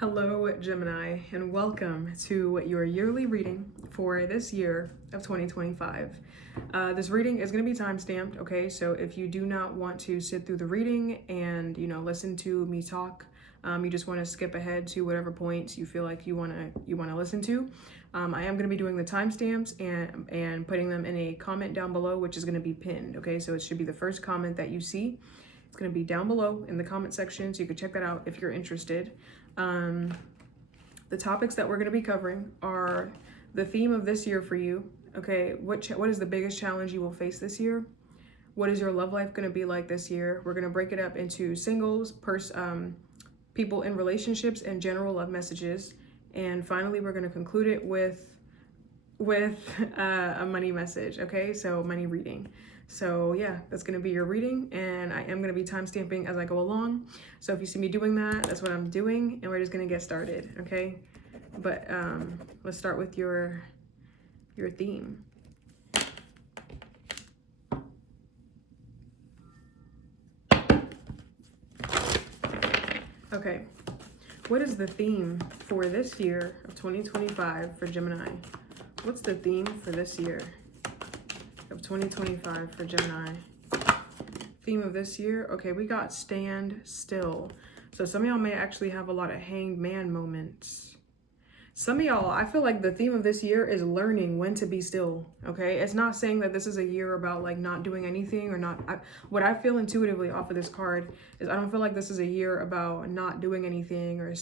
Hello, Gemini, and welcome to your yearly reading for this year of 2025. This reading is going to be time-stamped, okay? So if you do not want to sit through the reading and, listen to me talk, you just want to skip ahead to whatever points you feel like you want to listen to. I am going to be doing the timestamps and putting them in a comment down below, which is going to be pinned, okay? So it should be the first comment that you see. It's going to be down below in the comment section, so you can check that out if you're interested. The topics that we're going to be covering are the theme of this year for you. Okay, what is the biggest challenge you will face this year? What is your love life going to be like this year? We're going to break it up into singles, people in relationships, and general love messages. And finally, we're going to conclude it with a money message. Okay, so money reading. So yeah, that's going to be your reading, and I am going to be time stamping as I go along. So if you see me doing that, that's what I'm doing, and we're just going to get started, okay? But let's start with your theme. Okay, what is the theme for this year of 2025 for Gemini? What's the theme for this year of 2025 for Gemini? Theme of this year, okay, we got stand still. So some of y'all may actually have a lot of hanged man moments. Some of y'all, I feel like the theme of this year is learning when to be still, okay? It's not saying that this is a year about like not doing anything or not. What I feel intuitively off of this card is I don't feel like this is a year about not doing anything or,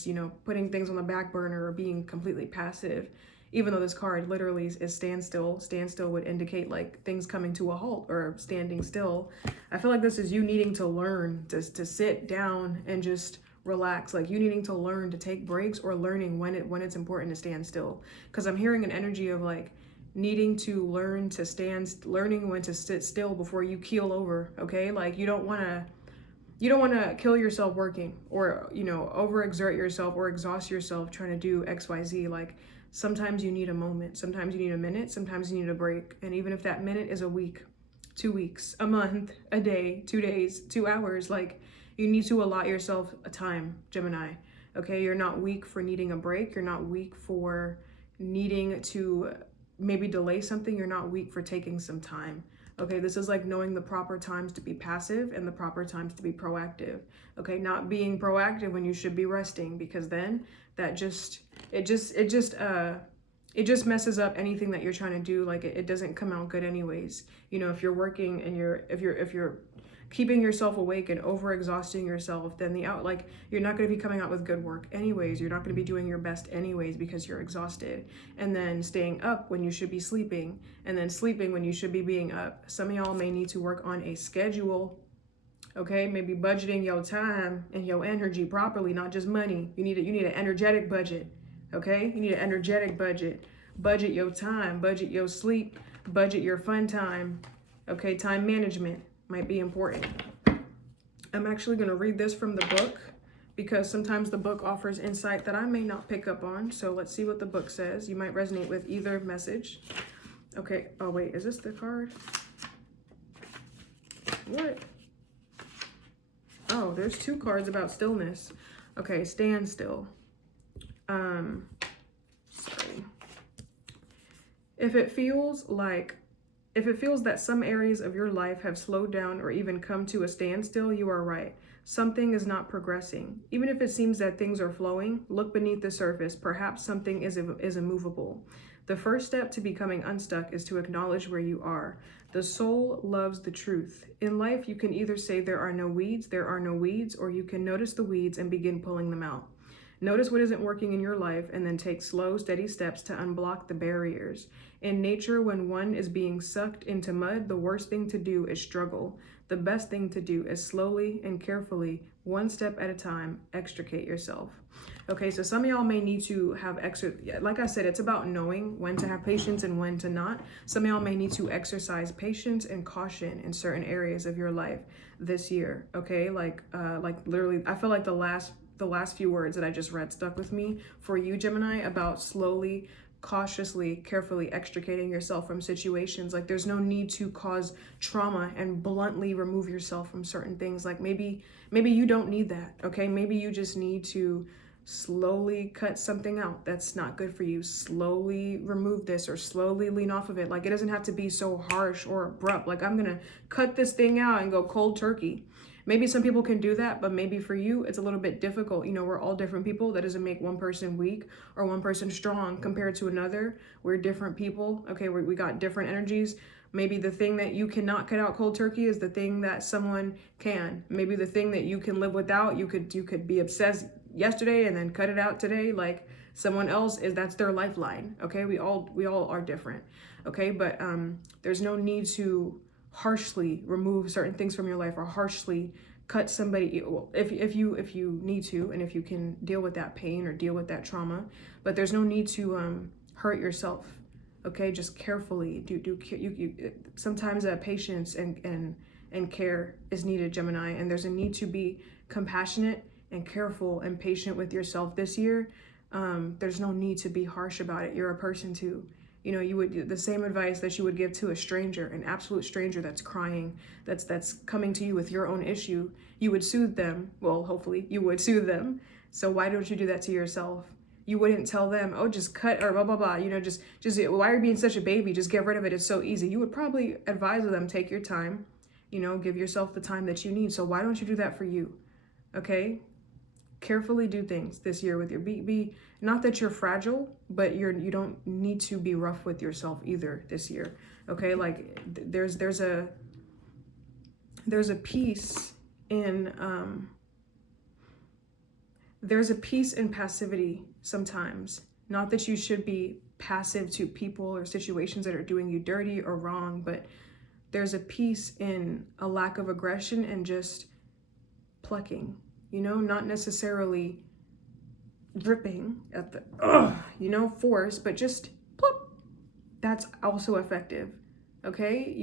putting things on the back burner or being completely passive. Even though this card literally is stand still. Stand still would indicate like things coming to a halt or standing still. I feel like this is you needing to learn to sit down and just relax, like you needing to learn to take breaks or learning when it's important to stand still. Because I'm hearing an energy of like needing to learn to learning when to sit still before you keel over, okay? Like you don't want to kill yourself working or, overexert yourself or exhaust yourself trying to do XYZ. Like sometimes you need a moment, sometimes you need a minute, sometimes you need a break. And even if that minute is a week, 2 weeks, a month, a day, 2 days, 2 hours, like you need to allot yourself a time, Gemini. Okay, you're not weak for needing a break. You're not weak for needing to maybe delay something. You're not weak for taking some time. Okay, this is like knowing the proper times to be passive and the proper times to be proactive. Okay, not being proactive when you should be resting, because then that just messes up anything that you're trying to do. Like it doesn't come out good anyways. If you're working and if you're keeping yourself awake and overexhausting yourself, then you're not going to be coming out with good work anyways. You're not going to be doing your best anyways because you're exhausted. And then staying up when you should be sleeping, and then sleeping when you should be being up. Some of y'all may need to work on a schedule. Okay, maybe budgeting your time and your energy properly, not just money. You need an energetic budget. Okay, you need an energetic budget. Budget your time, budget your sleep, budget your fun time. Okay, time management might be important. I'm actually going to read this from the book because sometimes the book offers insight that I may not pick up on. So let's see what the book says. You might resonate with either message. Okay. Oh, wait. Is this the card? What? Oh, there's 2 cards about stillness. Okay. Stand still. Sorry. If it feels that some areas of your life have slowed down or even come to a standstill, you are right. Something is not progressing. Even if it seems that things are flowing, look beneath the surface. Perhaps something is immovable. The first step to becoming unstuck is to acknowledge where you are. The soul loves the truth. In life, you can either say there are no weeds, or you can notice the weeds and begin pulling them out. Notice what isn't working in your life and then take slow, steady steps to unblock the barriers. In nature, when one is being sucked into mud, the worst thing to do is struggle. The best thing to do is slowly and carefully, one step at a time, extricate yourself. Okay, so some of y'all may need to have like I said, it's about knowing when to have patience and when to not. Some of y'all may need to exercise patience and caution in certain areas of your life this year. Okay, like literally, I feel like the last few words that I just read stuck with me for you, Gemini, about slowly, cautiously, carefully extricating yourself from situations. Like there's no need to cause trauma and bluntly remove yourself from certain things. Like maybe you don't need that, okay? Maybe you just need to slowly cut something out that's not good for you. Slowly remove this or slowly lean off of it. Like, it doesn't have to be so harsh or abrupt. Like, I'm gonna cut this thing out and go cold turkey. Maybe some people can do that, but maybe for you, it's a little bit difficult. You know, we're all different people. That doesn't make one person weak or one person strong compared to another. We're different people, okay? We got different energies. Maybe the thing that you cannot cut out cold turkey is the thing that someone can. Maybe the thing that you can live without, you could be obsessed yesterday and then cut it out today. Like, someone else that's their lifeline, okay? We all are different, okay? But there's no need to harshly remove certain things from your life or harshly cut somebody if you need to, and if you can deal with that pain or deal with that trauma. But there's no need to hurt yourself, okay? Just carefully sometimes patience and care is needed, Gemini, and there's a need to be compassionate and careful and patient with yourself this year. There's no need to be harsh about it. You're a person too. You know, you would, the same advice that you would give to a stranger, an absolute stranger that's crying, that's coming to you with your own issue, you would soothe them. Well, hopefully you would soothe them. So why don't you do that to yourself? You wouldn't tell them, oh, just cut or blah, blah, blah. You know, just why are you being such a baby? Just get rid of it. It's so easy. You would probably advise them, take your time, you know, give yourself the time that you need. So why don't you do that for you? Okay? Carefully do things this year with your be not that you're fragile, but you don't need to be rough with yourself either this year. Okay? Like, there's a peace in passivity sometimes. Not that you should be passive to people or situations that are doing you dirty or wrong, but there's a peace in a lack of aggression and just plucking. You know, not necessarily ripping at the, force, but just plop. That's also effective, okay?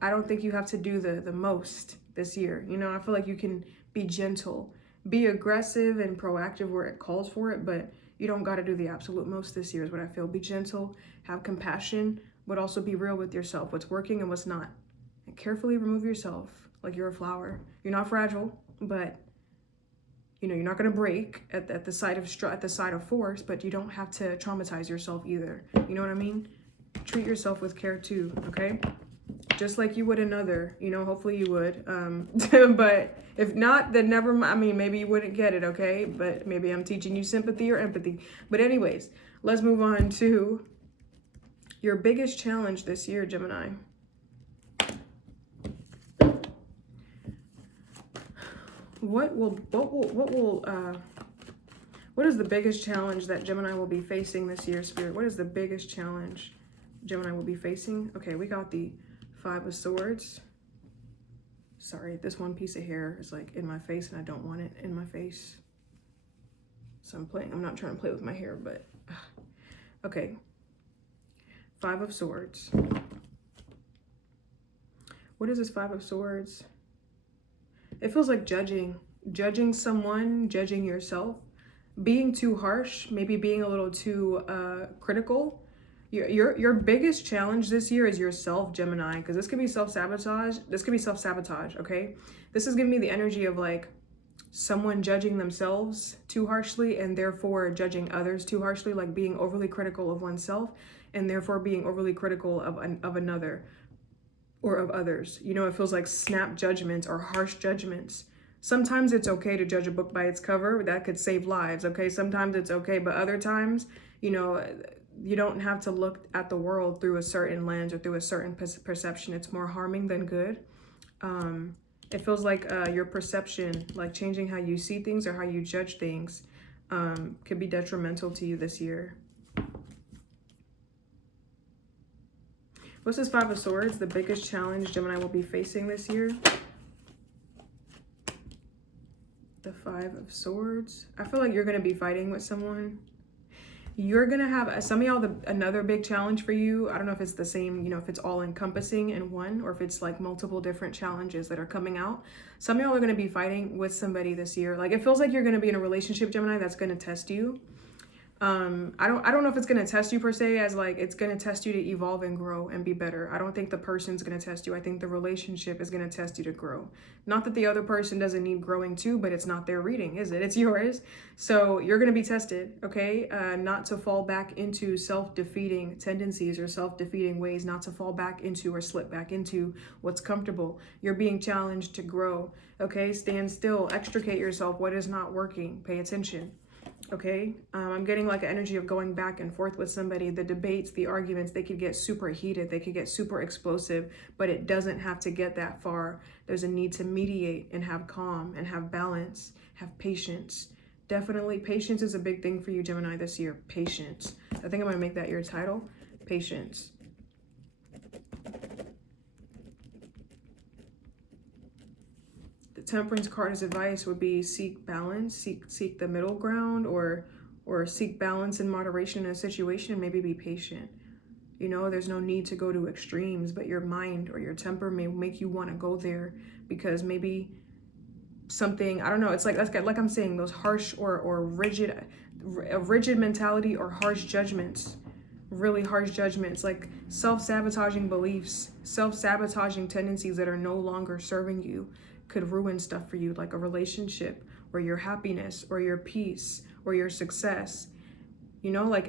I don't think you have to do the most this year. You know, I feel like you can be gentle, be aggressive and proactive where it calls for it, but you don't got to do the absolute most this year is what I feel. Be gentle, have compassion, but also be real with yourself, what's working and what's not. And carefully remove yourself like you're a flower. You're not fragile, but you know, you're not going to break at the side of force, but you don't have to traumatize yourself either. You know what I mean? Treat yourself with care too, okay? Just like you would another, you know, hopefully you would. But if not, then never mind. I mean, maybe you wouldn't get it, okay? But maybe I'm teaching you sympathy or empathy. But anyways, let's move on to your biggest challenge this year, Gemini. What is the biggest challenge that Gemini will be facing this year, Spirit? What is the biggest challenge Gemini will be facing? Okay, we got the 5 of Swords. Sorry, this one piece of hair is like in my face and I don't want it in my face. So I'm not trying to play with my hair, but okay. 5 of Swords. What is this 5 of Swords? It feels like judging someone, judging yourself, being too harsh, maybe being a little too critical. Your biggest challenge this year is yourself, Gemini, because this could be self-sabotage. This could be self-sabotage, okay? This is giving me the energy of like someone judging themselves too harshly and therefore judging others too harshly, like being overly critical of oneself and therefore being overly critical of another. Or of others. You know, it feels like snap judgments or harsh judgments. Sometimes it's okay to judge a book by its cover. That could save lives, okay? Sometimes it's okay, but other times, you know, you don't have to look at the world through a certain lens or through a certain perception. It's more harming than good. It feels like your perception, like changing how you see things or how you judge things, could be detrimental to you this year. What's this 5 of Swords? The biggest challenge Gemini will be facing this year. The 5 of Swords. I feel like you're going to be fighting with someone. You're going to have, some of y'all, another big challenge for you. I don't know if it's the same, you know, if it's all encompassing in one or if it's like multiple different challenges that are coming out. Some of y'all are going to be fighting with somebody this year. Like, it feels like you're going to be in a relationship, Gemini, that's going to test you. I don't know if it's going to test you per se, as like it's going to test you to evolve and grow and be better. I don't think the person's going to test you. I think the relationship is going to test you to grow. Not that the other person doesn't need growing too, but it's not their reading, is it? It's yours. So you're going to be tested, okay? Not to fall back into self-defeating tendencies or self-defeating ways, not to fall back into or slip back into what's comfortable. You're being challenged to grow, okay? Stand still, extricate yourself. What is not working? Pay attention. Okay, I'm getting like an energy of going back and forth with somebody. The debates, the arguments, they could get super heated, they could get super explosive, but it doesn't have to get that far. There's a need to mediate and have calm and have balance, have patience. Definitely patience is a big thing for you, Gemini, this year. Patience. I think I'm going to make that your title. Patience. The Temperance card's advice would be seek balance, seek the middle ground, or seek balance and moderation in a situation, and maybe be patient. You know, there's no need to go to extremes, but your mind or your temper may make you want to go there because maybe something, I don't know, it's like I'm saying, those harsh or rigid mentality or harsh judgments, really harsh judgments, like self-sabotaging beliefs, self-sabotaging tendencies that are no longer serving you, could ruin stuff for you, like a relationship or your happiness or your peace or your success. You know, like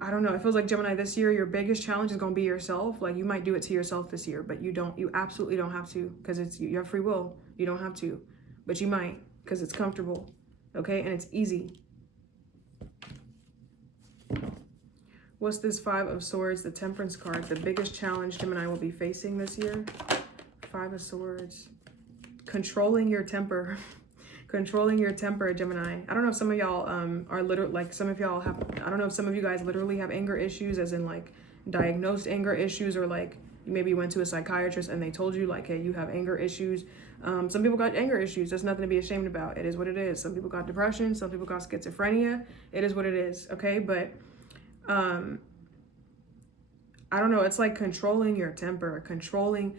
I don't know. It feels like, Gemini, this year, your biggest challenge is going to be yourself. Like, you might do it to yourself this year, but you absolutely don't have to, because you have free will. You don't have to, but you might, because it's comfortable. Okay. And it's easy. What's this Five of Swords, the Temperance card? The biggest challenge Gemini will be facing this year. Five of Swords. Controlling your temper. Controlling your temper, Gemini. I don't know if some of y'all are literally, like some of y'all have, I don't know if some of you guys literally have anger issues, as in like diagnosed anger issues, or like you maybe went to a psychiatrist and they told you like, hey, you have anger issues. Some people got anger issues. There's nothing to be ashamed about. It is what it is. Some people got depression. Some people got schizophrenia. It is what it is. Okay. But I don't know, it's like controlling your temper, controlling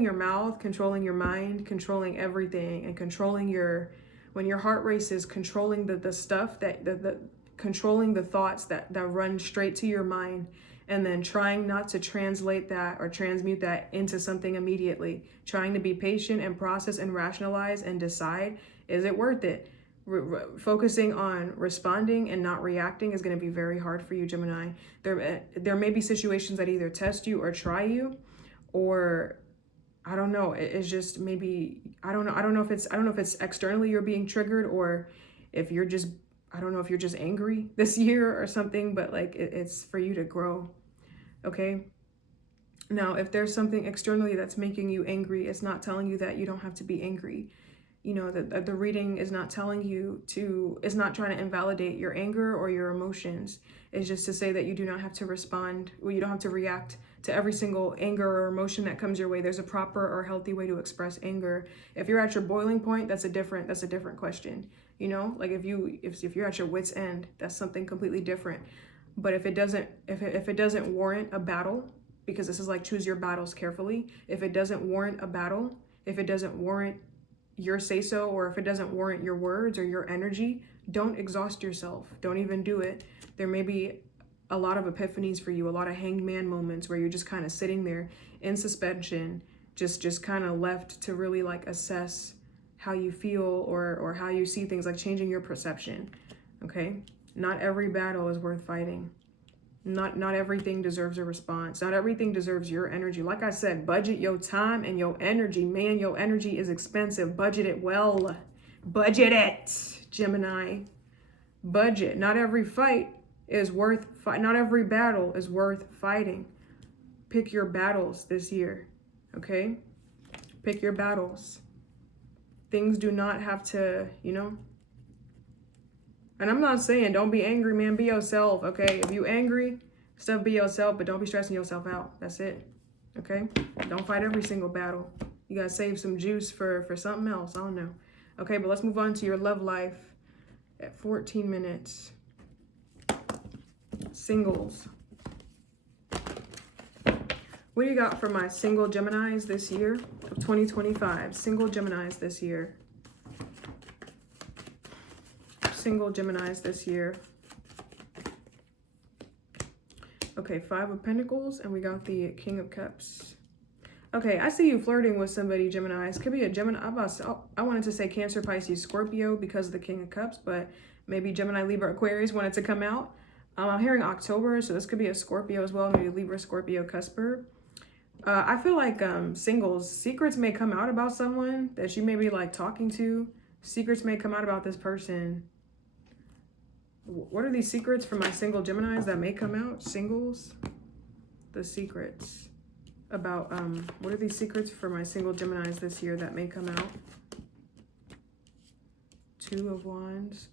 your mouth, controlling your mind, controlling everything, and controlling when your heart races, controlling the stuff controlling the thoughts that run straight to your mind, and then trying not to translate that or transmute that into something immediately, trying to be patient and process and rationalize and decide, is it worth it? Focusing on responding and not reacting is going to be very hard for you, Gemini. There may be situations that either test you or try you, or I don't know. It's just maybe I don't know if it's externally you're being triggered, or if you're just, I don't know if you're just angry this year or something. But like it's for you to grow. Okay. Now, if there's something externally that's making you angry, it's not telling you that you don't have to be angry. You know, the reading is not telling you to, it's not trying to invalidate your anger or your emotions. It's just to say that you do not have to respond, or you don't have to react to every single anger or emotion that comes your way. There's a proper or healthy way to express anger. If you're at your boiling point, that's a different question. You know, like if you're at your wit's end, that's something completely different. But if it doesn't warrant a battle, because this is like choose your battles carefully. If it doesn't warrant a battle, if it doesn't warrant your say-so, or if it doesn't warrant your words or your energy, don't exhaust yourself. Don't even do it. There may be a lot of epiphanies for you, a lot of hanged man moments where you're just kind of sitting there in suspension, just kind of left to really like assess how you feel or how you see things, like changing your perception. Okay? Not every battle is worth fighting. Not everything deserves a response. Not everything deserves your energy. Like I said, budget your time and your energy. Man, your energy is expensive. Budget it well. Budget it, Gemini. Budget. Not every fight is worth not every battle is worth fighting. Pick your battles this year. Okay? Pick your battles. Things do not have to, you know. And I'm not saying don't be angry, man. Be yourself, okay? If you angry, be yourself, but don't be stressing yourself out. That's it, okay? Don't fight every single battle. You gotta save some juice for something else. I don't know. Okay, but let's move on to your love life at 14 minutes. Singles. What do you got for my single Geminis this year of 2025? Single Geminis this year. single Geminis this year. Okay, 5 of Pentacles, and we got the King of Cups. Okay, I see you flirting with somebody, Geminis. Could be a Gemini. I wanted to say Cancer, Pisces, Scorpio because of the King of Cups, but maybe Gemini, Libra, Aquarius wanted to come out. I'm hearing October, so this could be a Scorpio as well, maybe Libra, Scorpio, Cusper. I feel like singles, secrets may come out about someone that you may be like talking to. Secrets may come out about this person. What are these secrets for my single Geminis that may come out? Singles, the secrets about, what are these secrets for my single Geminis this year that may come out? 2 of Wands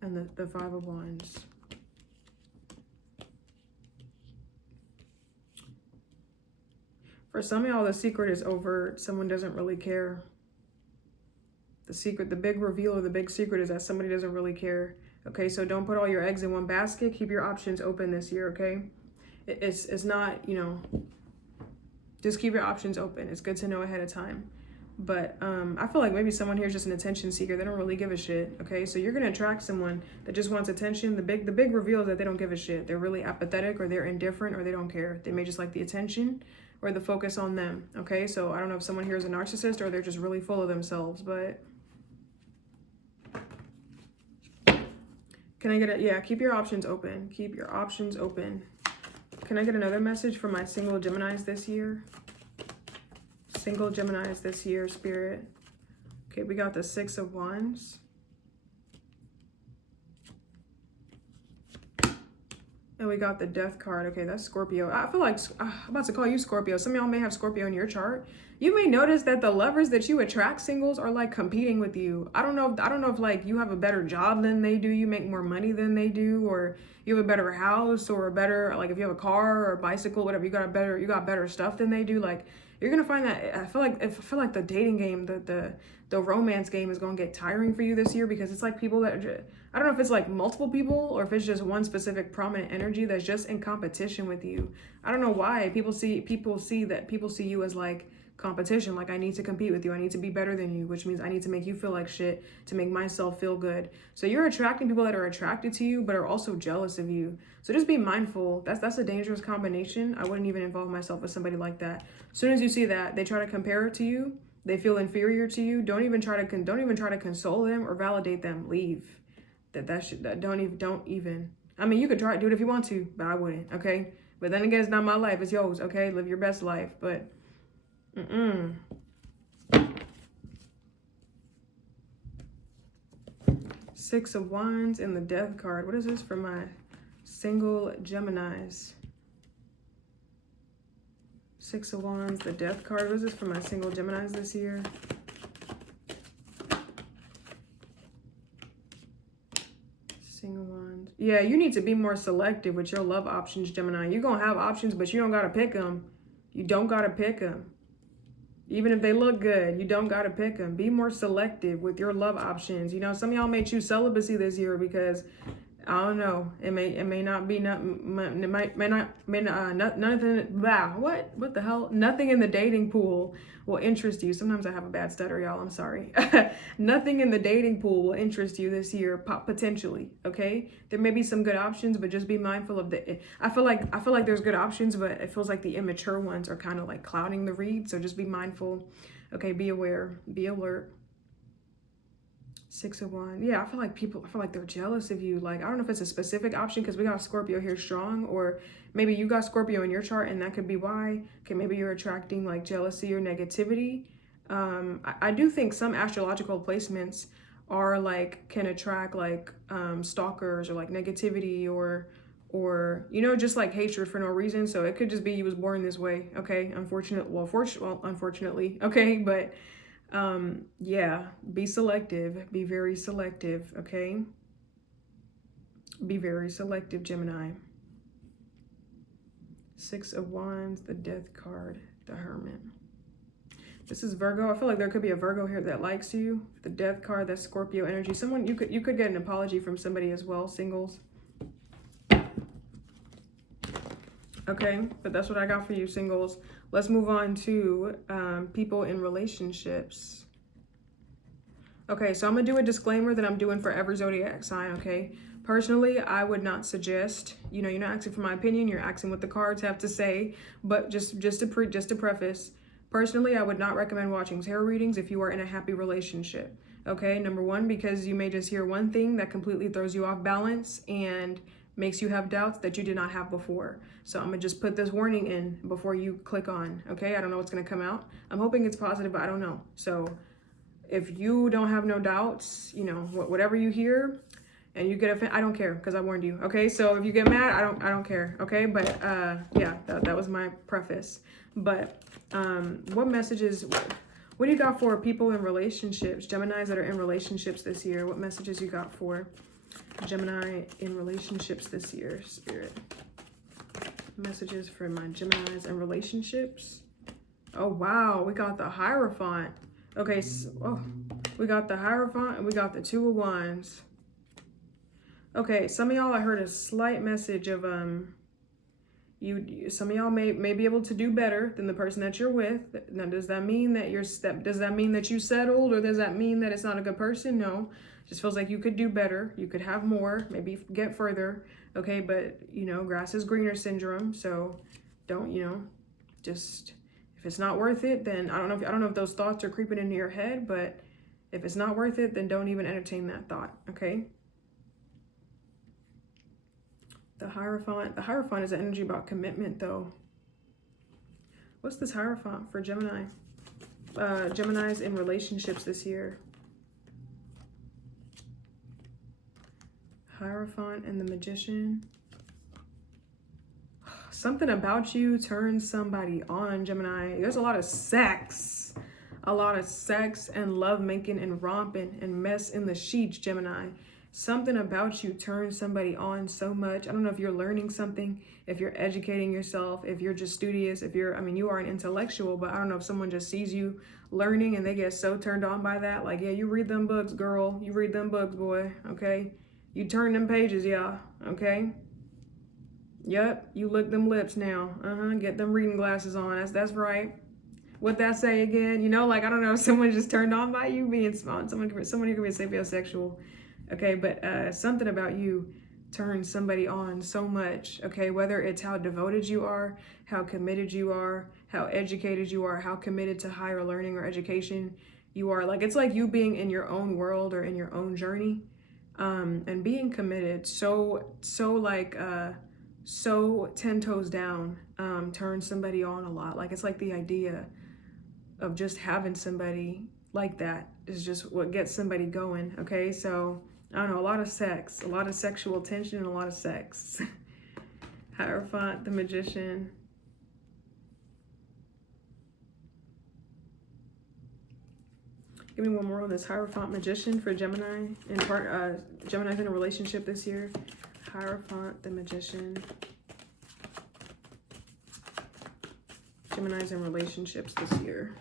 and the 5 of Wands. For some of y'all, the secret is overt. Someone doesn't really care. The secret, the big reveal or the big secret is that somebody doesn't really care. Okay, so don't put all your eggs in one basket. Keep your options open this year, okay? It's not, you know, just keep your options open. It's good to know ahead of time. But I feel like maybe someone here is just an attention seeker. They don't really give a shit, okay? So you're going to attract someone that just wants attention. The big reveal is that they don't give a shit. They're really apathetic, or they're indifferent, or they don't care. They may just like the attention or the focus on them, okay? So I don't know if someone here is a narcissist or they're just really full of themselves, but... Can I get yeah, keep your options open. Keep your options open. Can I get another message for my single Geminis this year? Single Geminis this year, Spirit. Okay, we got the 6 of Wands. And we got the Death card. Okay, that's Scorpio. I feel like I'm about to call you Scorpio. Some of y'all may have Scorpio in your chart. You may notice that the lovers that you attract, singles, are like competing with you. I don't know if like you have a better job than they do, you make more money than they do, or you have a better house, or a better, like if you have a car or a bicycle, whatever, you got better stuff than they do. Like you're gonna find that I feel like the dating game, the romance game is gonna get tiring for you this year, because it's like people that are I don't know if it's like multiple people or if it's just one specific prominent energy that's just in competition with you. I don't know why people see you as like competition. Like, I need to compete with you. I need to be better than you, which means I need to make you feel like shit to make myself feel good. So you're attracting people that are attracted to you, but are also jealous of you. So just be mindful. That's a dangerous combination. I wouldn't even involve myself with somebody like that. As soon as you see that, they try to compare it to you. They feel inferior to you. Don't even try to console them or validate them. Leave. Don't even. I mean, you could try to do it if you want to, but I wouldn't. Okay. But then again, it's not my life. It's yours. Okay. Live your best life. But 6 of Wands and the Death card. What is this for my single Geminis? 6 of Wands, the Death card. What is this for my single Geminis this year? Single Wands. Yeah, you need to be more selective with your love options, Gemini. You're going to have options, but you don't got to pick them. You don't got to pick them. Even if they look good, you don't got to pick them. Be more selective with your love options. You know, some of y'all may choose celibacy this year because, I don't know, it may not be, nothing, wow, what the hell? Nothing in the dating pool will interest you. Sometimes I have a bad stutter, y'all, I'm sorry. Nothing in the dating pool will interest you this year, potentially, okay? There may be some good options, but just be mindful of I feel like there's good options, but it feels like the immature ones are kind of like clouding the read, so just be mindful, okay? Be aware, be alert. 6 of Wands. Yeah, I feel like they're jealous of you. Like, I don't know if it's a specific option because we got Scorpio here strong, or maybe you got Scorpio in your chart and that could be why. Okay, maybe you're attracting like jealousy or negativity. I do think some astrological placements are like, can attract like stalkers or like negativity or you know, just like hatred for no reason. So it could just be you was born this way. Okay, unfortunately. Okay, but yeah, be selective, be very selective, okay? Be very selective, Gemini. 6 of Wands, the Death card, the Hermit. This is Virgo. I feel like there could be a Virgo here that likes you. The Death card, that's Scorpio energy. Someone, you could get an apology from somebody as well, singles. Okay, but that's what I got for you, singles. Let's move on to people in relationships. Okay, so I'm gonna do a disclaimer that I'm doing for every zodiac sign, okay? Personally, I would not suggest, you're not asking for my opinion, you're asking what the cards have to say, but just to preface, personally, I would not recommend watching tarot readings if you are in a happy relationship. Okay, number one, because you may just hear one thing that completely throws you off balance and makes you have doubts that you did not have before. So I'm gonna just put this warning in before you click on, okay? I don't know what's gonna come out. I'm hoping it's positive, but I don't know. So if you don't have no doubts, whatever you hear and you get offended, I don't care because I warned you, okay? So if you get mad, I don't care, okay? But yeah, that was my preface. But what messages, what do you got for people in relationships, Geminis that are in relationships this year? What messages you got for Gemini in relationships this year, Spirit? Messages for my Geminis in relationships. Oh, wow, we got the Hierophant. Okay, so, we got the Hierophant and we got the Two of Wands. Okay, some of y'all, I heard a slight message of some of y'all may be able to do better than the person that you're with. Now, does that mean that does that mean that you settled, or does that mean that it's not a good person? No, it just feels like you could do better. You could have more, maybe get further. Okay, but grass is greener syndrome. So don't, just, if it's not worth it, then I don't know if those thoughts are creeping into your head, but if it's not worth it, then don't even entertain that thought. Okay. The Hierophant is an energy about commitment, though. What's this Hierophant for Gemini? Geminis in relationships this year. Hierophant and the Magician. Something about you turns somebody on, Gemini. There's a lot of sex. A lot of sex and love making and romping and mess in the sheets, Gemini. Something about you turns somebody on so much. I don't know if you're learning something, if you're educating yourself, if you're just studious, you are an intellectual, but I don't know if someone just sees you learning and they get so turned on by that. Like, yeah, you read them books, girl. You read them books, boy. Okay. You turn them pages, yeah. Okay. Yep. You lick them lips now. Get them reading glasses on. That's right. What that say again? I don't know if someone just turned on by you being smart. Someone who could be sapiosexual. Okay, but something about you turns somebody on so much, okay? Whether it's how devoted you are, how committed you are, how educated you are, how committed to higher learning or education you are. Like, it's like you being in your own world or in your own journey, and being committed so 10 toes down, turns somebody on a lot. Like, it's like the idea of just having somebody like that is just what gets somebody going, okay? So I don't know, a lot of sex, a lot of sexual tension, and a lot of sex. Hierophant, the Magician. Give me one more on this Hierophant, Magician for Gemini Gemini's in a relationship this year. Hierophant, the Magician. Gemini's in relationships this year.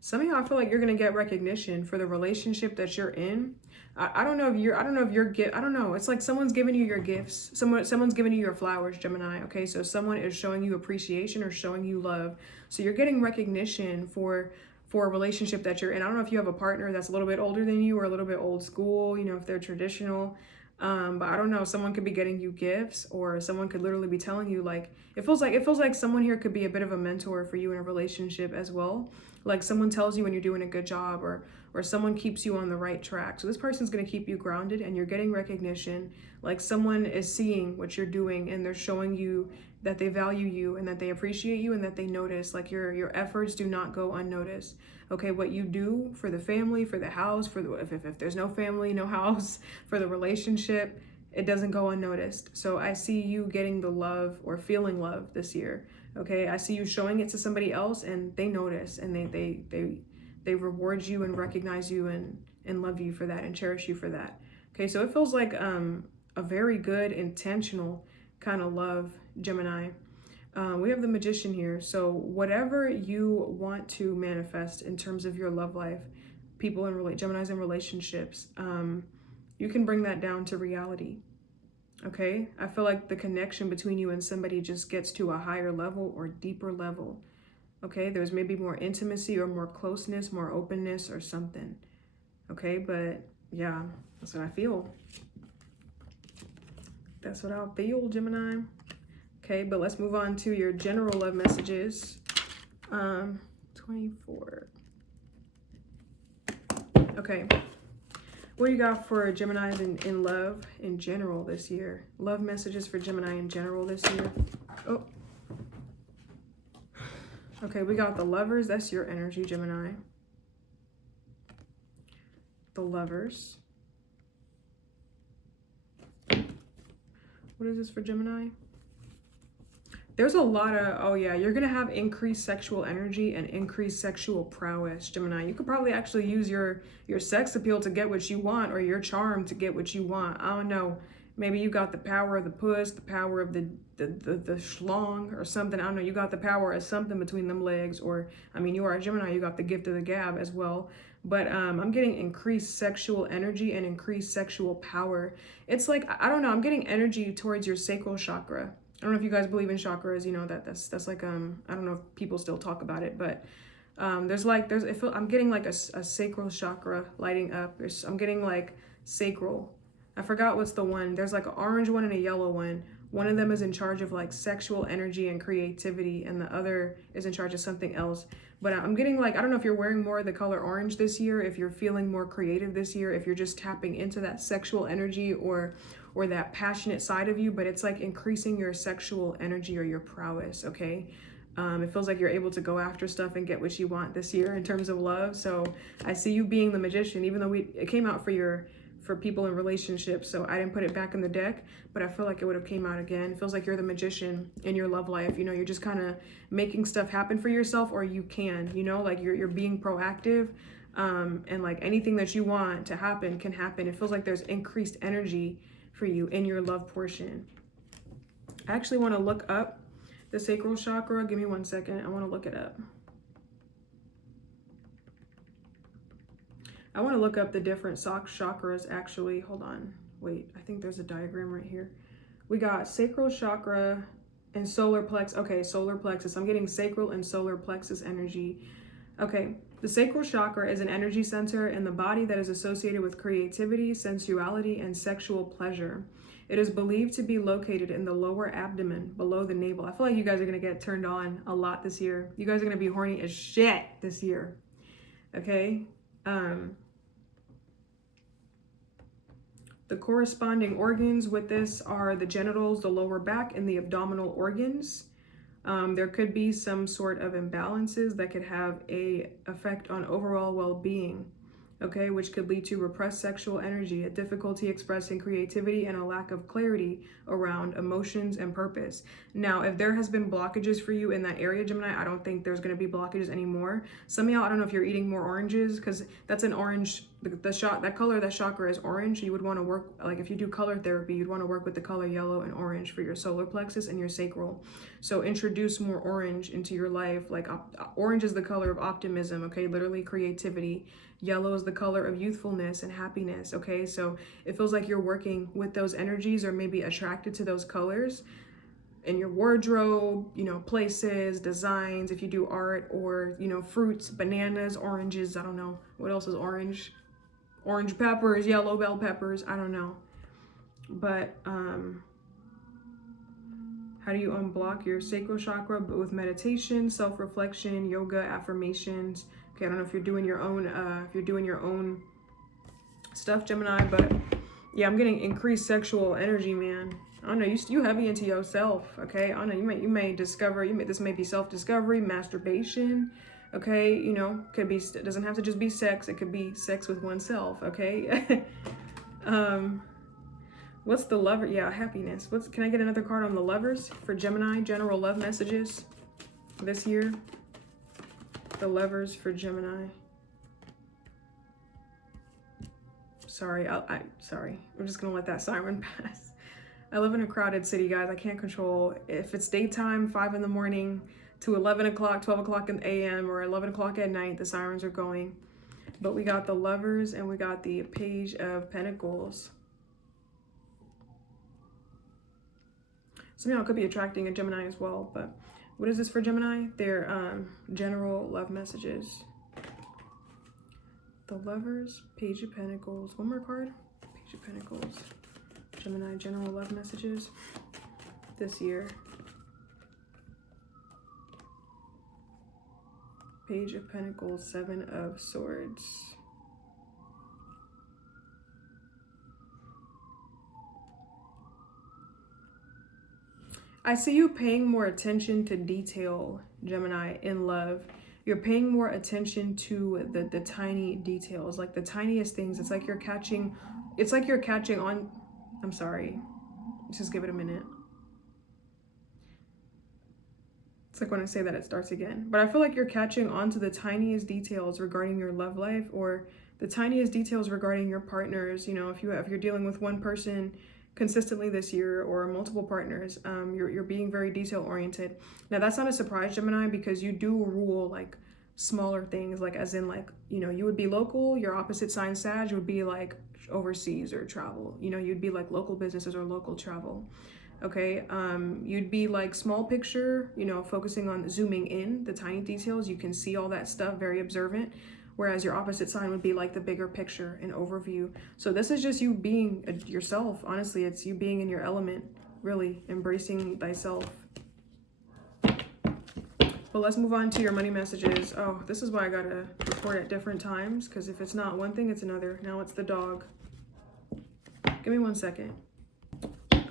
Some of y'all, I feel like you're gonna get recognition for the relationship that you're in. I don't know. It's like someone's giving you your gifts. Someone's giving you your flowers, Gemini. Okay, so someone is showing you appreciation or showing you love. So you're getting recognition for a relationship that you're in. I don't know if you have a partner that's a little bit older than you or a little bit old school. If they're traditional. But I don't know. Someone could be getting you gifts, or someone could literally be telling you, like, it feels like someone here could be a bit of a mentor for you in a relationship as well. Like, someone tells you when you're doing a good job, or someone keeps you on the right track. So this person's going to keep you grounded, and you're getting recognition. Like, someone is seeing what you're doing, and they're showing you that they value you and that they appreciate you and that they notice. Like, your efforts do not go unnoticed. Okay, what you do for the family, for the house, if there's no family, no house, for the relationship, it doesn't go unnoticed. So I see you getting the love or feeling love this year. Okay, I see you showing it to somebody else, and they notice, and they reward you and recognize you and love you for that and cherish you for that. Okay, so it feels like a very good, intentional kind of love, Gemini. We have the Magician here. So whatever you want to manifest in terms of your love life, Geminis in relationships, you can bring that down to reality. Okay, I feel like the connection between you and somebody just gets to a higher level or deeper level. Okay, there's maybe more intimacy or more closeness, more openness or something. Okay, but yeah, that's what I feel. That's what I feel, Gemini. Okay, but let's move on to your general love messages. 24. Okay. What do you got for Geminis in love in general this year? Love messages for Gemini in general this year. Oh. Okay, we got the Lovers. That's your energy, Gemini. The Lovers. What is this for Gemini? There's a lot of, oh yeah, you're going to have increased sexual energy and increased sexual prowess, Gemini. You could probably actually use your sex appeal to get what you want, or your charm to get what you want. I don't know. Maybe you got the power of the puss, the power of the schlong or something. I don't know. You got the power of something between them legs, or, I mean, you are a Gemini. You got the gift of the gab as well. But I'm getting increased sexual energy and increased sexual power. It's like, I don't know. I'm getting energy towards your sacral chakra. I don't know if you guys believe in chakras, you know, that's like, I don't know if people still talk about it, but I'm getting like a sacral chakra lighting up. I'm getting like sacral. I forgot what's the one. There's like an orange one and a yellow one. One of them is in charge of like sexual energy and creativity, and the other is in charge of something else. But I'm getting like, I don't know if you're wearing more of the color orange this year, if you're feeling more creative this year, if you're just tapping into that sexual energy or that passionate side of you, but it's like increasing your sexual energy or your prowess, okay? It feels like you're able to go after stuff and get what you want this year in terms of love. So I see you being the magician, even though it came out for people in relationships, so I didn't put it back in the deck, but I feel like it would have came out again. It feels like you're the magician in your love life. You know, you're just kind of making stuff happen for yourself, or you can, you know, like you're being proactive, and like anything that you want to happen can happen. It feels like there's increased energy for you in your love portion. I actually want to look up the sacral chakra. Give me 1 second. I want to look it up. I want to look up the different chakras actually. Hold on. Wait, I think there's a diagram right here. We got sacral chakra and solar plexus. Okay, solar plexus. I'm getting sacral and solar plexus energy. Okay, the sacral chakra is an energy center in the body that is associated with creativity, sensuality, and sexual pleasure. It is believed to be located in the lower abdomen, below the navel. I feel like you guys are going to get turned on a lot this year. You guys are going to be horny as shit this year. Okay? The corresponding organs with this are the genitals, the lower back, and the abdominal organs. There could be some sort of imbalances that could have an effect on overall well-being, okay, which could lead to repressed sexual energy, a difficulty expressing creativity, and a lack of clarity around emotions and purpose. Now, if there has been blockages for you in that area, Gemini, I don't think there's going to be blockages anymore. Some of y'all, I don't know if you're eating more oranges, because that's an orange, that color, that chakra is orange. You would want to work, like if you do color therapy, you'd want to work with the color yellow and orange for your solar plexus and your sacral. So introduce more orange into your life. Like orange is the color of optimism, okay, literally creativity. Yellow is the color of youthfulness and happiness, okay? So it feels like you're working with those energies, or maybe attracted to those colors in your wardrobe, you know, places, designs, if you do art, or, you know, fruits, bananas, oranges, I don't know. What else is orange? Orange peppers, yellow bell peppers, I don't know. But how do you unblock your sacral chakra? But with meditation, self-reflection, yoga, affirmations. Okay, I don't know if you're doing your own stuff, Gemini, but yeah, I'm getting increased sexual energy, man. I don't know, you heavy into yourself, okay? I don't know, you may discover, this may be self-discovery, masturbation, okay? You know, it doesn't have to just be sex, it could be sex with oneself, okay? What's the lover? Yeah, happiness. Can I get another card on the lovers for Gemini? General love messages this year. The lovers for Gemini. Sorry, sorry. I'm just gonna let that siren pass. I live in a crowded city, guys. I can't control if it's daytime, 5 in the morning to 11 o'clock, 12 o'clock in the a.m. or 11 o'clock at night, the sirens are going. But we got the lovers and we got the Page of Pentacles. Some of y'all could be attracting a Gemini as well, but What is this for Gemini? Their general love messages. The Lovers, Page of Pentacles. One more card. Page of Pentacles. Gemini, general love messages this year. Page of Pentacles, Seven of Swords. I see you paying more attention to detail, Gemini, in love. You're paying more attention to the tiny details, like the tiniest things. It's like you're catching on. I'm sorry. Let's just give it a minute. It's like when I say that, it starts again. But I feel like you're catching on to the tiniest details regarding your love life, or the tiniest details regarding your partners. You know, if you're dealing with one person consistently this year, or multiple partners, you're being very detail oriented. Now that's not a surprise, Gemini, because you do rule like smaller things, like as in like, you know, you would be local, your opposite sign Sag would be like overseas or travel. You know, you'd be like local businesses or local travel. Okay, you'd be like small picture, you know, focusing on zooming in the tiny details. You can see all that stuff, very observant. Whereas your opposite sign would be like the bigger picture and overview. So this is just you being yourself. Honestly, it's you being in your element, really embracing thyself. But let's move on to your money messages. Oh, this is why I gotta record at different times, because if it's not one thing, it's another. Now it's the dog. Give me 1 second.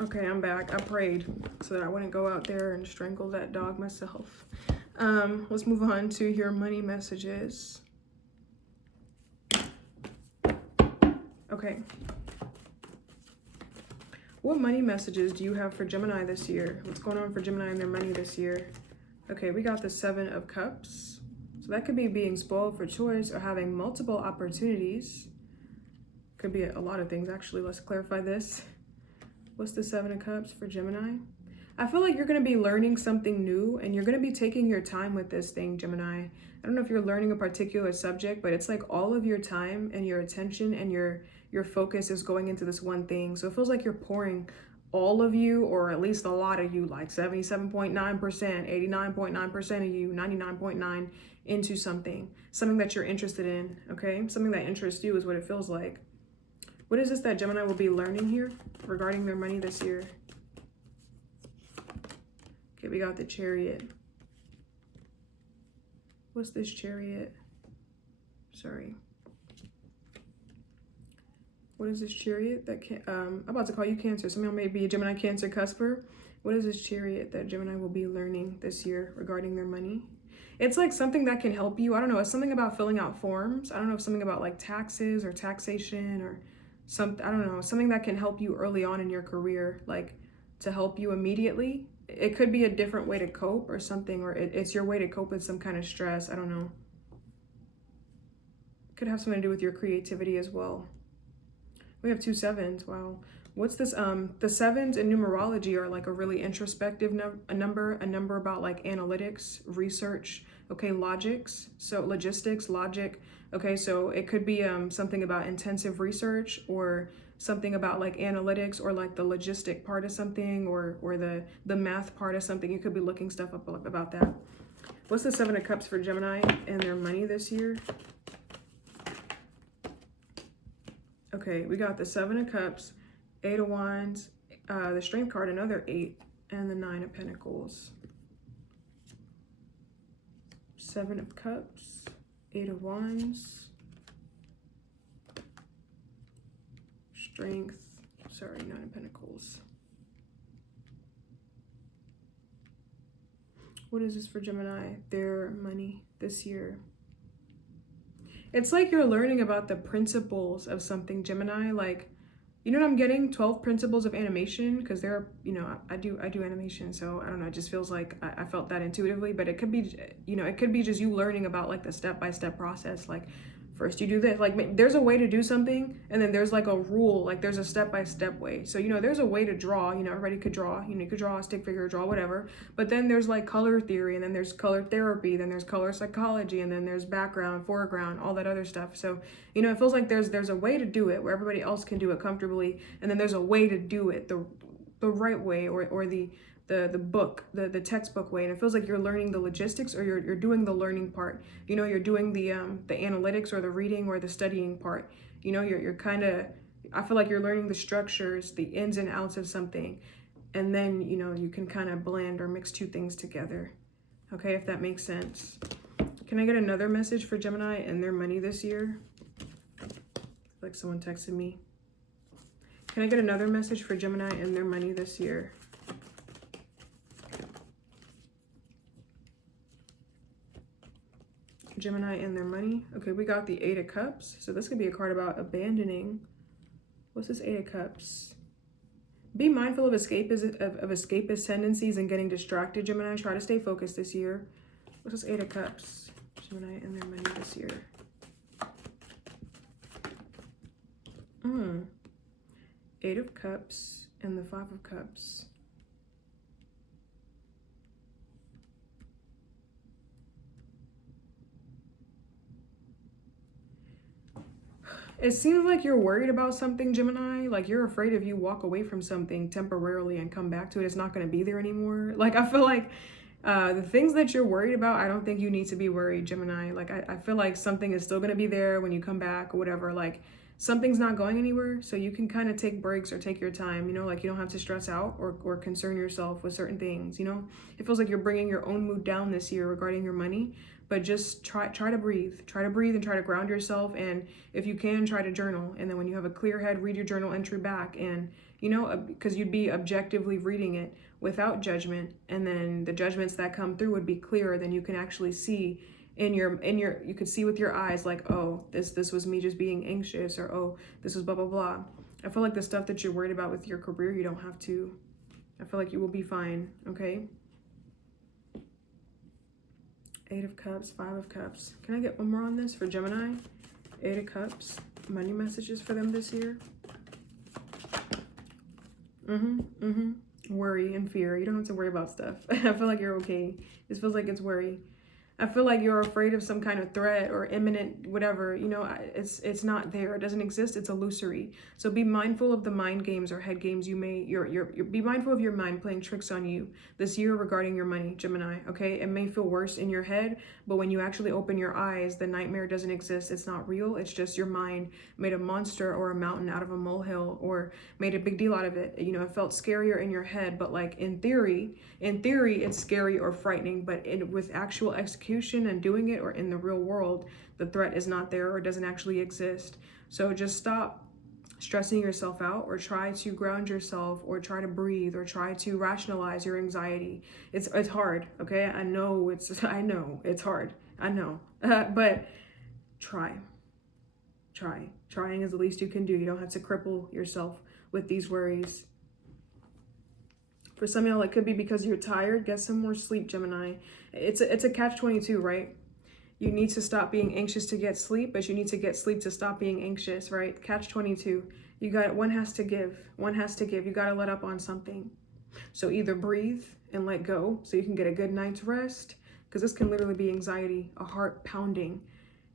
Okay, I'm back. I prayed so that I wouldn't go out there and strangle that dog myself. Let's move on to your money messages. Okay. What money messages do you have for Gemini this year? What's going on for Gemini and their money this year? Okay, we got the Seven of Cups. So that could be being spoiled for choice or having multiple opportunities. Could be a lot of things, actually. Let's clarify this. What's the Seven of Cups for Gemini? I feel like you're going to be learning something new, and you're going to be taking your time with this thing, Gemini. I don't know if you're learning a particular subject, but it's like all of your time and your attention and your focus is going into this one thing. So it feels like you're pouring all of you, or at least a lot of you, like 77.9%, 89.9% of you, 99.9% into something that you're interested in, okay? Something that interests you is what it feels like. What is this that Gemini will be learning here regarding their money this year? Okay, we got the Chariot. What's this Chariot? Sorry. What is this Chariot that can, I'm about to call you Cancer. Some of y'all may be a Gemini Cancer cusper. What is this Chariot that Gemini will be learning this year regarding their money? It's like something that can help you. I don't know. It's something about filling out forms. I don't know if something about like taxes or taxation or something. I don't know. Something that can help you early on in your career, like to help you immediately. It could be a different way to cope or something, or it's your way to cope with some kind of stress. I don't know. Could have something to do with your creativity as well. We have 2 sevens. Wow. What's this? The sevens in numerology are like a really introspective number about like analytics, research, okay, logics. So logistics, logic. Okay, so it could be something about intensive research, or something about like analytics, or like the logistic part of something, or the math part of something. You could be looking stuff up about that. What's the Seven of Cups for Gemini and their money this year? Okay, we got the Seven of Cups, Eight of Wands, the Strength card, another 8, and the 9 of Pentacles. 7 of Cups, 8 of Wands, Strength, 9 of Pentacles. What is this for Gemini, their money this year? It's like you're learning about the principles of something, Gemini. Like, you know what I'm getting? 12 principles of animation, because they're, you know, I do animation, so I don't know, it just feels like I felt that intuitively. But it could be, you know, it could be just you learning about like the step-by-step process. Like, first you do this, like there's a way to do something, and then there's like a rule, like there's a step-by-step way. So, you know, there's a way to draw, you know, everybody could draw, you know, you could draw a stick figure, draw whatever, but then there's like color theory, and then there's color therapy, then there's color psychology, and then there's background, foreground, all that other stuff. So, you know, it feels like there's a way to do it where everybody else can do it comfortably, and then there's a way to do it the right way, or the book, the textbook way, and it feels like you're learning the logistics, or you're doing the learning part. You know, you're doing the analytics or the reading or the studying part. You know, you're kind of, I feel like you're learning the structures, the ins and outs of something, and then, you know, you can kind of blend or mix two things together. Okay, if that makes sense. Can I get another message for Gemini and their money this year? Like someone texted me. Can I get another message for Gemini and their money this year? Gemini and their money. Okay, we got the Eight of Cups. So this could be a card about abandoning. What's this Eight of Cups? Be mindful of escapist tendencies and getting distracted, Gemini. Try to stay focused this year. What's this Eight of Cups? Gemini and their money this year. Eight of Cups and the Five of Cups. It seems like you're worried about something, Gemini. Like you're afraid if you walk away from something temporarily and come back to it, it's not going to be there anymore. Like I feel like the things that you're worried about, I don't think you need to be worried, Gemini. Like I feel like something is still going to be there when you come back or whatever. Like something's not going anywhere, so you can kind of take breaks or take your time, you know, like you don't have to stress out or concern yourself with certain things, you know. It feels like you're bringing your own mood down this year regarding your money, but just try to breathe and try to ground yourself, and if you can, try to journal, and then when you have a clear head, read your journal entry back, and you know, because you'd be objectively reading it without judgment, and then the judgments that come through would be clearer, than you can actually see you could see with your eyes, like, oh, this was me just being anxious, or oh, this was blah blah blah. I feel like the stuff that you're worried about with your career, you don't have to. I feel like you will be fine. Okay. Eight of Cups, Five of Cups. Can I get one more on this for Gemini? Eight of Cups, money messages for them this year. Worry and fear. You don't have to worry about stuff. I feel like you're okay. This feels like it's worry. I feel like you're afraid of some kind of threat or imminent whatever, you know. It's not there. It doesn't exist. It's illusory. So be mindful of the mind games or head games you may, be mindful of your mind playing tricks on you this year regarding your money, Gemini, okay? It may feel worse in your head, but when you actually open your eyes, the nightmare doesn't exist. It's not real. It's just your mind made a monster or a mountain out of a molehill, or made a big deal out of it. You know, it felt scarier in your head, but like in theory, it's scary or frightening, but with actual execution and doing it, or in the real world, the threat is not there or doesn't actually exist. So just stop stressing yourself out, or try to ground yourself, or try to breathe, or try to rationalize your anxiety. It's hard, okay? I know it's hard. I know. But trying is the least you can do. You don't have to cripple yourself with these worries. For some of y'all, it could be because you're tired. Get some more sleep, Gemini. It's a catch-22, right? You need to stop being anxious to get sleep, but you need to get sleep to stop being anxious, right? Catch-22. One has to give. You got to let up on something. So either breathe and let go so you can get a good night's rest, because this can literally be anxiety, a heart pounding.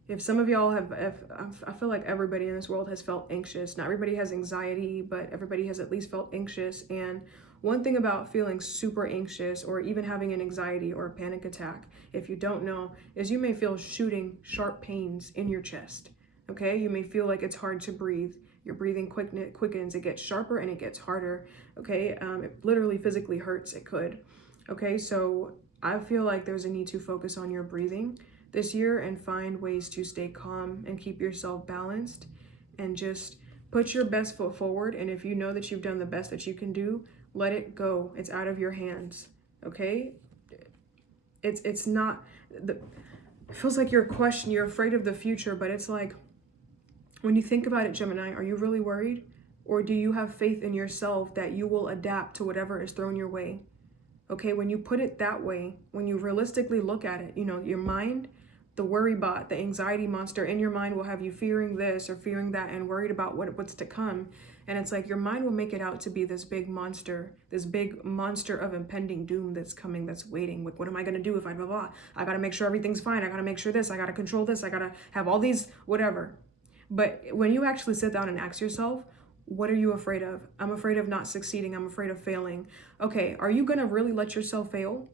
If some of y'all I feel like everybody in this world has felt anxious. Not everybody has anxiety, but everybody has at least felt anxious. And one thing about feeling super anxious, or even having an anxiety or a panic attack, if you don't know, is you may feel shooting sharp pains in your chest, okay? You may feel like it's hard to breathe. Your breathing quickens, it gets sharper and it gets harder, okay? It literally physically hurts, it could, okay? So I feel like there's a need to focus on your breathing this year and find ways to stay calm and keep yourself balanced, and just put your best foot forward. And if you know that you've done the best that you can do, let it go. It's out of your hands, okay? It's not, it feels like you're afraid of the future, but it's like, when you think about it, Gemini, are you really worried? Or do you have faith in yourself that you will adapt to whatever is thrown your way? Okay, when you put it that way, when you realistically look at it, you know, your mind, the worry bot, the anxiety monster in your mind will have you fearing this or fearing that and worried about what's to come. And it's like your mind will make it out to be this big monster of impending doom that's coming, that's waiting. Like, what am I going to do if I blah, blah? I got to make sure everything's fine. I got to make sure this, I got to control this. I got to have all these, whatever. But when you actually sit down and ask yourself, What are you afraid of? I'm afraid of not succeeding. I'm afraid of failing. Okay, are you going to really let yourself fail?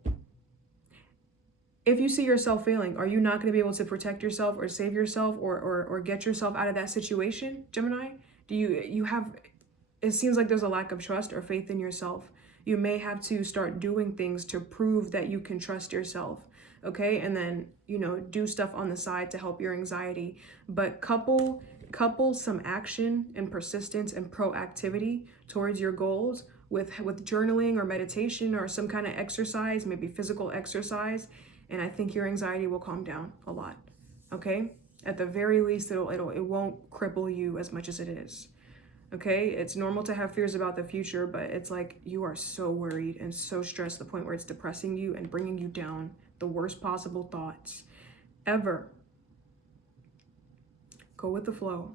If you see yourself failing, are you not going to be able to protect yourself or save yourself or get yourself out of that situation, Gemini? Do you have, it seems like there's a lack of trust or faith in yourself. You may have to start doing things to prove that you can trust yourself, okay? And then, you know, do stuff on the side to help your anxiety. But couple some action and persistence and proactivity towards your goals with journaling or meditation or some kind of exercise, maybe physical exercise, and I think your anxiety will calm down a lot, okay? At the very least, it won't cripple you as much as it is. Okay, it's normal to have fears about the future, but it's like you are so worried and so stressed to the point where it's depressing you and bringing you down, the worst possible thoughts ever. Go with the flow.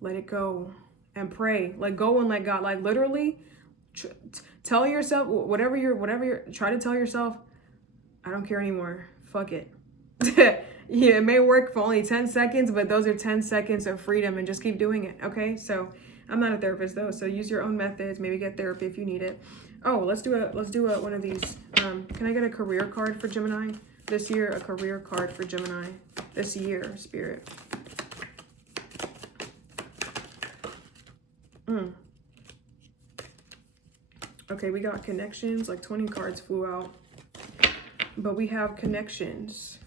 Let it go and pray. Let go and let God. Like literally, tell yourself whatever you're. Try to tell yourself, I don't care anymore. Fuck it. Yeah, it may work for only 10 seconds, but those are 10 seconds of freedom, and just keep doing it, okay? So I'm not a therapist though, so use your own methods, maybe get therapy if you need it. Oh, let's do one of these. Can I get a career card for Gemini this year? A career card for Gemini this year, Spirit. Okay, we got connections, like 20 cards flew out, but we have connections.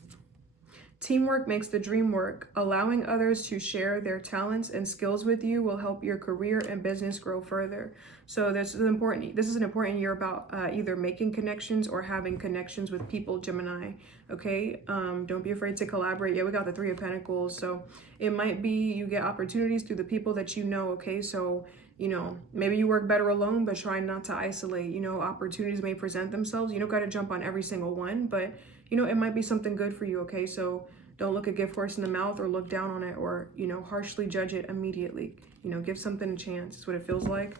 Teamwork makes the dream work. Allowing others to share their talents and skills with you will help your career and business grow further. So this is an important year about either making connections or having connections with people, Gemini. Okay, don't be afraid to collaborate. Yeah, we got the Three of Pentacles. So it might be you get opportunities through the people that you know. Okay, so you know, maybe you work better alone, but try not to isolate. You know, opportunities may present themselves. You don't got to jump on every single one, but you know, it might be something good for you, okay? So don't look a gift horse in the mouth or look down on it or, you know, harshly judge it immediately. You know, give something a chance. It's what it feels like.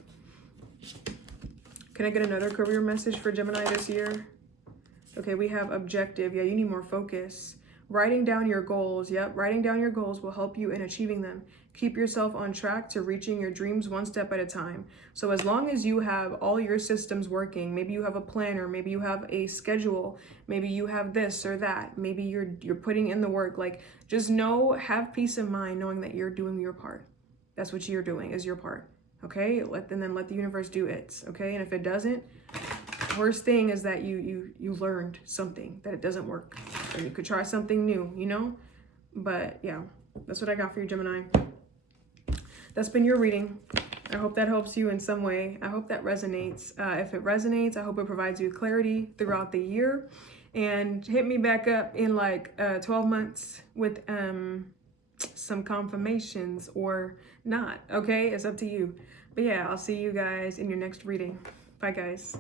Can I get another career message for Gemini this year? Okay, we have objective. Yeah, you need more focus. Writing down your goals. Yep, writing down your goals will help you in achieving them. Keep yourself on track to reaching your dreams one step at a time. So as long as you have all your systems working, maybe you have a planner, maybe you have a schedule, maybe you have this or that, maybe you're putting in the work, like just have peace of mind knowing that you're doing your part. That's what you're doing, is your part. Okay? And then let the universe do its. Okay? And if it doesn't, worst thing is that you learned something, that it doesn't work. And you could try something new, you know? But yeah, that's what I got for you, Gemini. That's been your reading. I hope that helps you in some way. I hope that resonates. If it resonates, I hope it provides you clarity throughout the year. And hit me back up in like 12 months with some confirmations or not. Okay, it's up to you. But yeah, I'll see you guys in your next reading. Bye, guys.